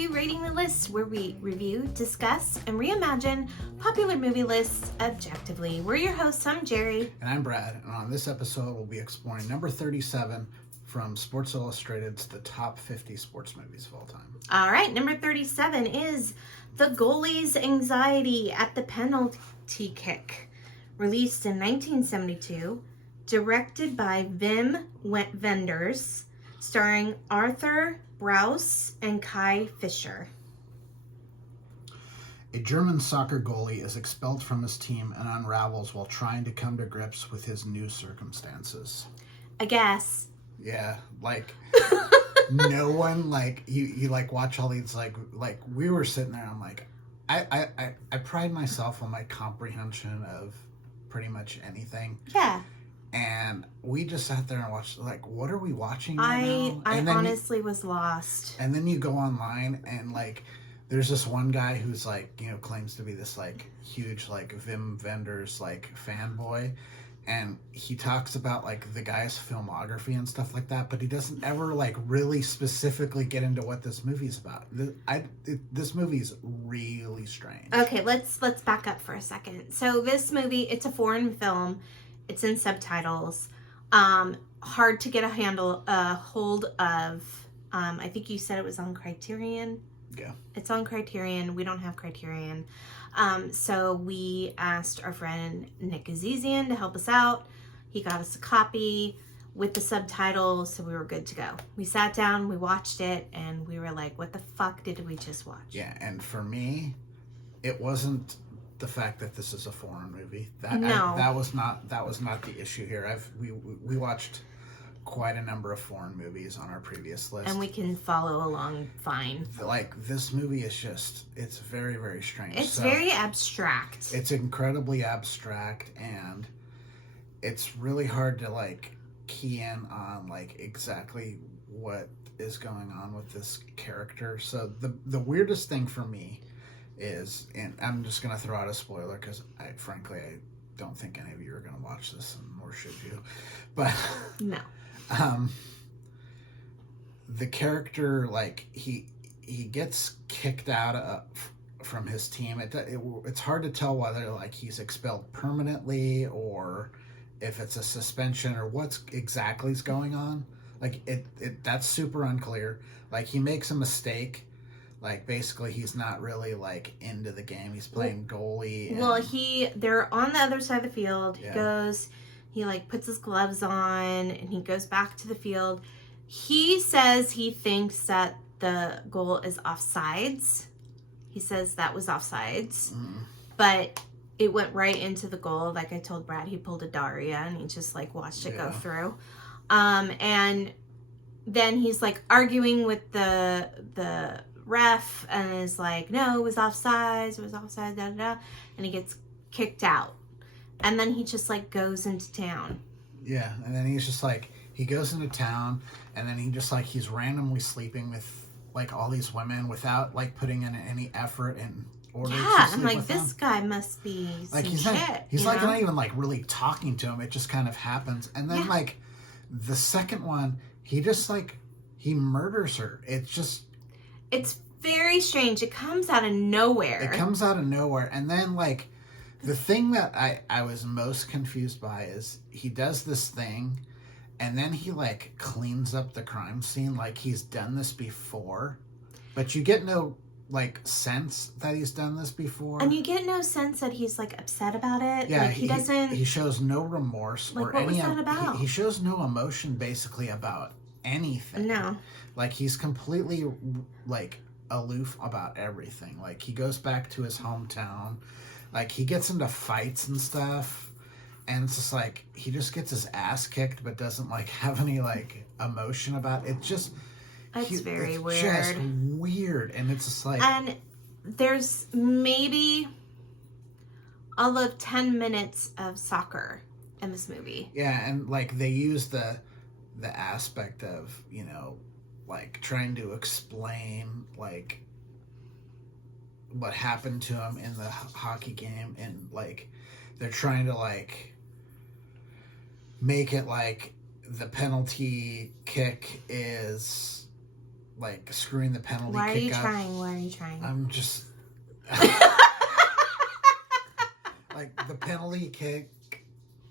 to Rating the List, where we review, discuss, and reimagine popular movie lists objectively. We're your hosts. I'm Jerry. And I'm Brad. And on this episode, we'll be exploring number 37 from Sports Illustrated's The Top 50 Sports Movies of All Time. All right, number 37 is The Goalie's Anxiety at the Penalty Kick, released in 1972, directed by Wim Wenders, starring Arthur Brauss and Kai Fischer. A German soccer goalie is expelled from his team and unravels while trying to come to grips with his new circumstances. I guess. Yeah, like no one, like you like watch all these like we were sitting there. I'm like, I pride myself on my comprehension of pretty much anything. Yeah. And we just sat there and watched, like, what are we watching right now? I honestly was lost. And then you go online and, like, there's this one guy who's, like, you know, claims to be this, like, huge, like, Wim Wenders, like, fanboy. And he talks about, like, the guy's filmography and stuff like that, but he doesn't ever, like, really specifically get into what this movie's about. This movie's really strange. Okay, let's back up for a second. So this movie, it's a foreign film. It's in subtitles. Hard to get a hold of. I think you said it was on Criterion. Yeah. It's on Criterion. We don't have Criterion. So we asked our friend Nick Azizian to help us out. He got us a copy with the subtitles, so we were good to go. We sat down, we watched it, and we were like, what the fuck did we just watch? Yeah, and for me, it wasn't the fact that this is a foreign movie. That was not the issue here. We watched quite a number of foreign movies on our previous list, and we can follow along fine. Like, this movie is just, it's very, very strange. It's very abstract. It's incredibly abstract, and it's really hard to, like, key in on, like, exactly what is going on with this character. So the weirdest thing for me is, and I'm just going to throw out a spoiler because I don't think any of you are going to watch this, and nor should you. But no. The character, like, he gets kicked out from his team. It's hard to tell whether, like, he's expelled permanently or if it's a suspension or what's exactly is going on. Like, that's super unclear. Like, he makes a mistake. Like, basically, he's not really, like, into the game. He's playing goalie. Well, they're on the other side of the field. Yeah. He, like, puts his gloves on, and he goes back to the field. He says he thinks that the goal is offsides. He says that was offsides. But it went right into the goal. Like I told Brad, he pulled a Daria, and he just, like, watched it go through. And then he's, like, arguing with the ref and is like, no, it was offsides, da da da, and he gets kicked out. And then he just, like, goes into town. Yeah, and then he's just, like, he goes into town, and then he just, like, he's randomly sleeping with, like, all these women without, like, putting in any effort in order to sleep I'm like, with this them. guy must be like, some he's shit. He's like, not even, like, really talking to him. It just kind of happens. And then, like, the second one, he just, like, he murders her. It's very strange. It comes out of nowhere. And then, like, the thing that I was most confused by is he does this thing, and then he, like, cleans up the crime scene like he's done this before. But you get no, like, sense that he's done this before. And you get no sense that he's, like, upset about it. Yeah, like, he doesn't... He shows no remorse like, or what any... was that about? He shows no emotion, basically, about anything. No. Like, he's completely, like, aloof about everything. Like, he goes back to his hometown. Like, he gets into fights and stuff. And it's just, like, he just gets his ass kicked but doesn't, like, have any, like, emotion about it. It's just... It's very weird. Just weird. And it's just, like... And there's maybe all of 10 minutes of soccer in this movie. Yeah, and, like, they use the aspect of, you know, like, trying to explain, like, what happened to him in the hockey game, and, like, they're trying to, like, make it like the penalty kick is like screwing the penalty Why are kick you up. trying? Why are you trying? I'm just like the penalty kick,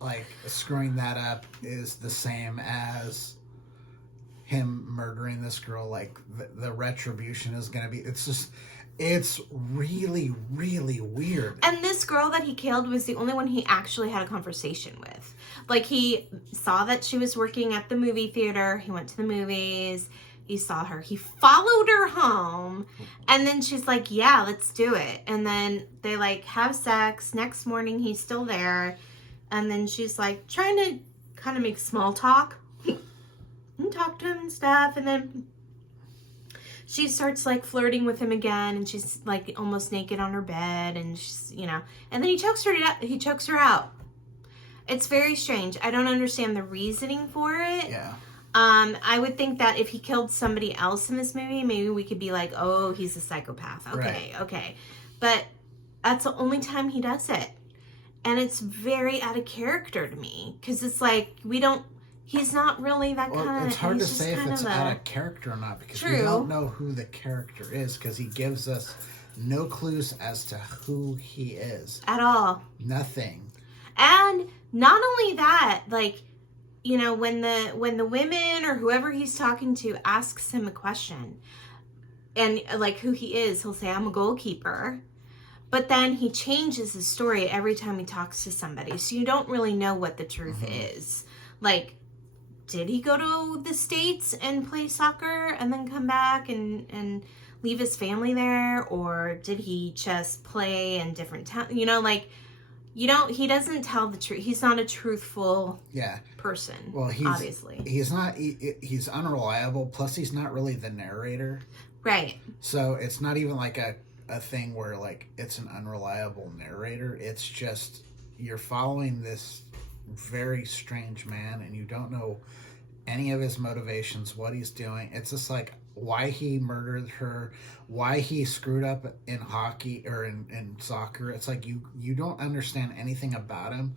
like screwing that up is the same as him murdering this girl. Like the retribution is gonna be. It's really, really weird. And this girl that he killed was the only one he actually had a conversation with. Like, he saw that she was working at the movie theater. He went to the movies. He saw her. He followed her home. And then she's like, yeah, let's do it. And then they, like, have sex. Next morning, he's still there. And then she's, like, trying to kind of make small talk. And talk to him and stuff. And then she starts, like, flirting with him again, and she's, like, almost naked on her bed, and she's, you know, and then he chokes her out. It's very strange. I don't understand the reasoning for it. Yeah. I would think that if he killed somebody else in this movie, maybe we could be like, oh, he's a psychopath. Okay, okay. But that's the only time he does it. And it's very out of character to me, because it's like, he's not really that kind of... It's hard to say if it's out of character or not, because we don't know who the character is, because he gives us no clues as to who he is. At all. Nothing. And not only that, like, you know, when the women or whoever he's talking to asks him a question, and, like, who he is, he'll say, I'm a goalkeeper. But then he changes his story every time he talks to somebody, so you don't really know what the truth is. Like, did he go to the States and play soccer and then come back and leave his family there? Or did he just play in different towns? You know, like, he doesn't tell the truth. He's not a truthful person. Well, obviously. He's unreliable. Plus, he's not really the narrator. Right. So it's not even like a thing where, like, it's an unreliable narrator. It's just, you're following this very strange man, and you don't know any of his motivations, what he's doing. It's just like why he murdered her, why he screwed up in hockey or in soccer. It's like you don't understand anything about him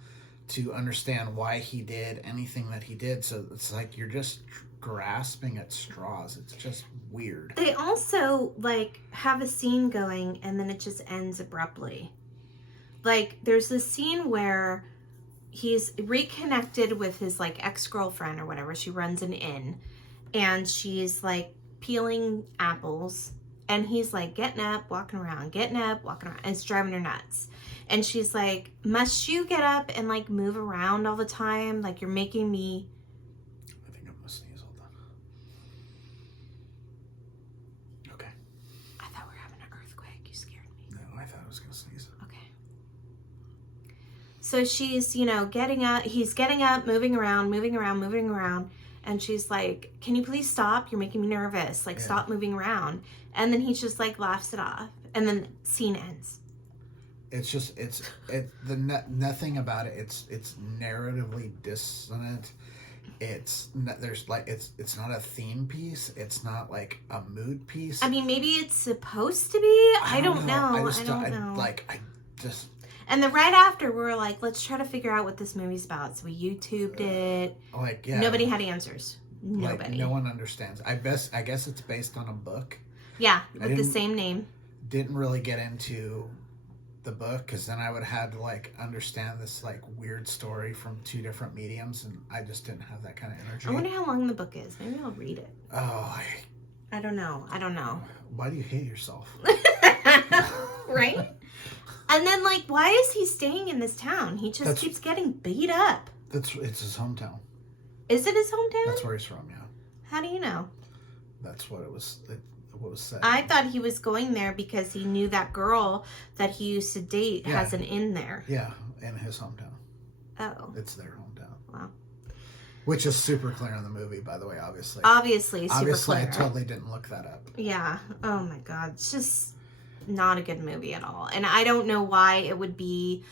to understand why he did anything that he did. So it's like you're just grasping at straws. It's just weird. They also, like, have a scene going and then it just ends abruptly. Like, there's this scene where he's reconnected with his, like, ex-girlfriend or whatever. She runs an inn, and she's, like, peeling apples, and he's, like, getting up, walking around, and it's driving her nuts. And she's like, must you get up and, like, move around all the time? Like, you're making me... I think I'm gonna sneeze. Hold on. Okay. I thought we were having an earthquake. You scared me. No, I thought I was gonna sneeze. Okay. So she's, you know, he's getting up, moving around, and she's like, can you please stop? You're making me nervous. Like, stop moving around. And then he just, like, laughs it off. And then scene ends. It's just, nothing about it. It's narratively dissonant. It's not a theme piece. It's not, like, a mood piece. I mean, maybe it's supposed to be. I don't know. I just... And then right after, we were like, let's try to figure out what this movie's about. So we YouTubed it. Like, yeah. Nobody had answers. Nobody. Like, no one understands. I guess it's based on a book. Yeah, with the same name. Didn't really get into the book, because then I would have had to, like, understand this, like, weird story from two different mediums, and I just didn't have that kind of energy. I wonder how long the book is. Maybe I'll read it. Oh, I don't know. Why do you hate yourself? Right? And then, like, why is he staying in this town? He just keeps getting beat up. It's his hometown. Is it his hometown? That's where he's from, yeah. How do you know? That's what was said. I thought he was going there because he knew that girl that he used to date has an inn there. Yeah, in his hometown. Oh. It's their hometown. Wow. Which is super clear in the movie, by the way, obviously. Obviously, super clear. I totally didn't look that up. Yeah. Oh, my God. It's just not a good movie at all. And I don't know why it would be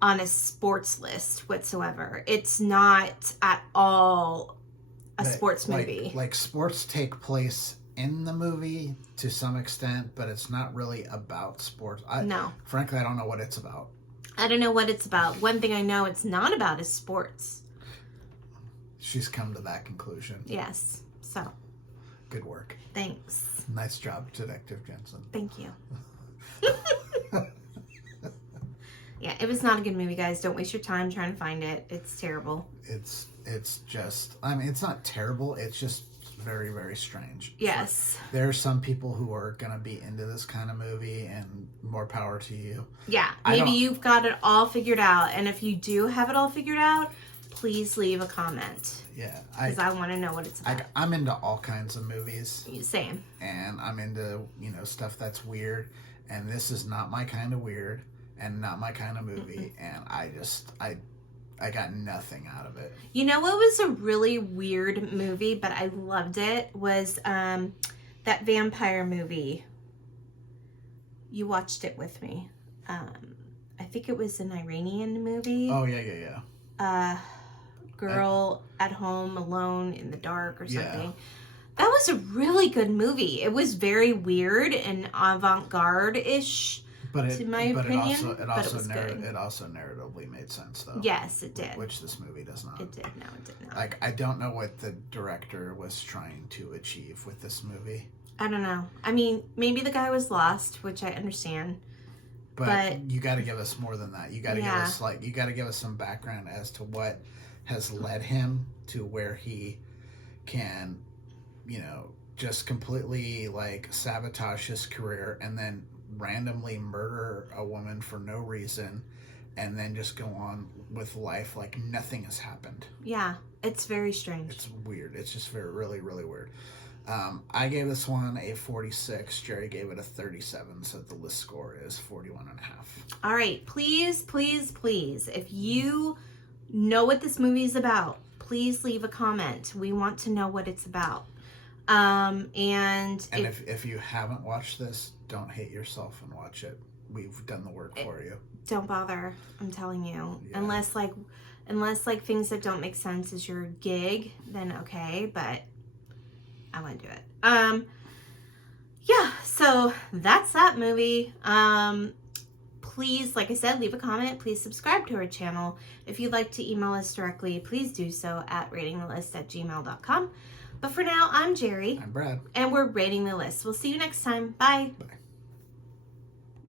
on a sports list whatsoever. It's not at all a sports movie. Like, sports take place in the movie to some extent, but it's not really about sports. No. Frankly, I don't know what it's about. I don't know what it's about. One thing I know it's not about is sports. She's come to that conclusion. Yes. So. Good work. Thanks. Nice job, Detective Jensen. Thank you. Yeah, it was not a good movie, guys. Don't waste your time trying to find it. It's terrible. It's just, I mean, it's not terrible. It's just very, very strange. Yes. There are some people who are going to be into this kind of movie, and more power to you. Yeah, maybe you've got it all figured out. And if you do have it all figured out, please leave a comment. Yeah. Because I want to know what it's about. I'm into all kinds of movies. Same. And I'm into, stuff that's weird. And this is not my kind of weird and not my kind of movie. And I got nothing out of it. You know what was a really weird movie, but I loved it, was that vampire movie. You watched it with me. I think it was an Iranian movie. Oh, yeah. Girl at home alone in the dark or something. Yeah. That was a really good movie. It was very weird and avant-garde-ish. To my opinion, it also narratively made sense, though. Yes, it did. Which this movie does not. It did. No, it did not. Like, I don't know what the director was trying to achieve with this movie. I don't know. I mean, maybe the guy was lost, which I understand. But you got to give us more than that. You got to give us some background as to what has led him to where he can, just completely sabotage his career and then randomly murder a woman for no reason and then just go on with life like nothing has happened. Yeah, it's very strange. It's weird. It's just really, really weird. I gave this one a 46. Jerry gave it a 37, so the list score is 41.5. All right, please, if you know what this movie is about, please leave a comment. We want to know what it's about. And if you haven't watched this, don't hate yourself and watch it. We've done the work for you. Don't bother. I'm telling you. Yeah. Unless things that don't make sense is your gig, then okay, but I want to do it. Yeah, so that's that movie. Please, like I said, leave a comment. Please subscribe to our channel. If you'd like to email us directly, please do so at ratingthelist@gmail.com. But for now, I'm Jerry. I'm Brad. And we're Rating the List. We'll see you next time. Bye. Bye.